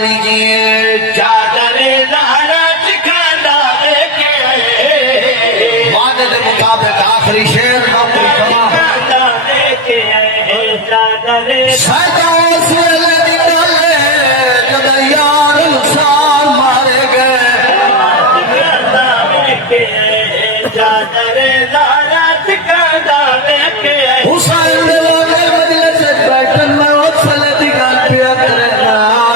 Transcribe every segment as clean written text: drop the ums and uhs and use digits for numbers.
लीजिए चादर लालच खाना लेके वादे के मुताबिक आखिरी शेर लेके आए चादर सजाओ सुले निकले जब यार इंसान मारे गए लेके आए चादर लालच खाना लेके आए हुसैन वाले मजलिस बैठन में वसल दी गल पिया करे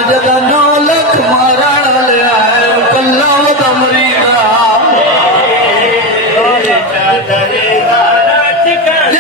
जब 9 लाख मारा ले आए कल्ला दमरी दा चादर लालच खाना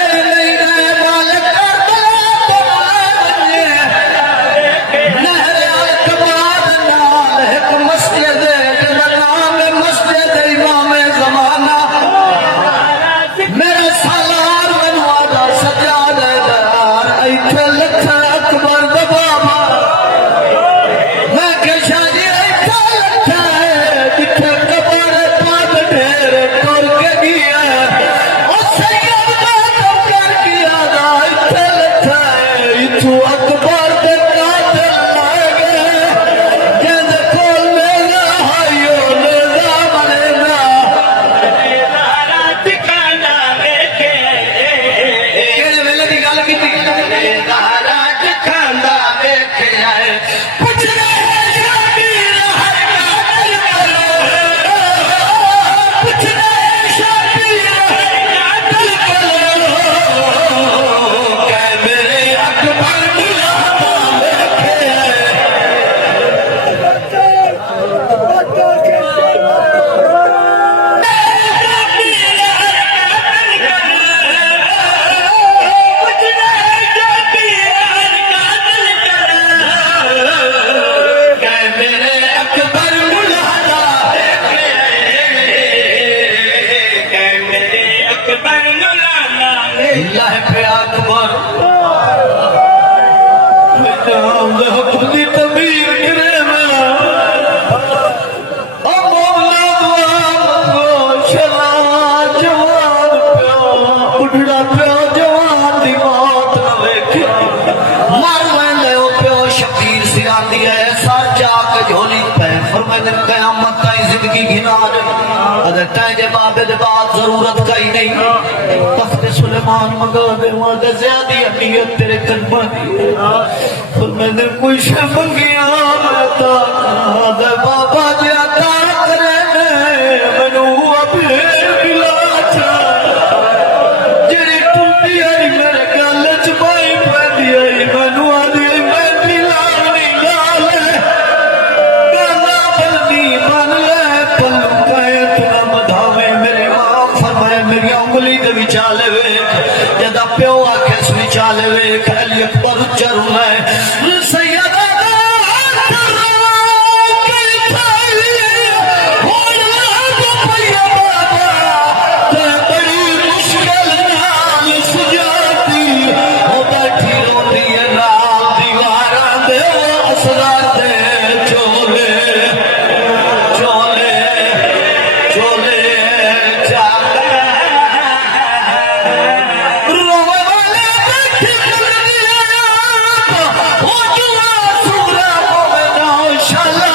जरूरत का ही नहीं तख्त सुलेमान मंगा दे वादा ज्यादा अहमियत तेरे कदम दी और मैंने कोई शे मंगिया मैं बाबा जी अता करे मैनू अपने मिला जेड़ी टूटी आई मेरे गल च पाई पैंदी आई मैनू आदी मैं मिला नहीं गाल गाना बल्ली बन ले पल्लू कहे तुना मधावे मेरे मेरी उंगली के विचाल वेख जदा प्यो आखे विचाल वेख अली अकबर चरू है सैयदा Inshallah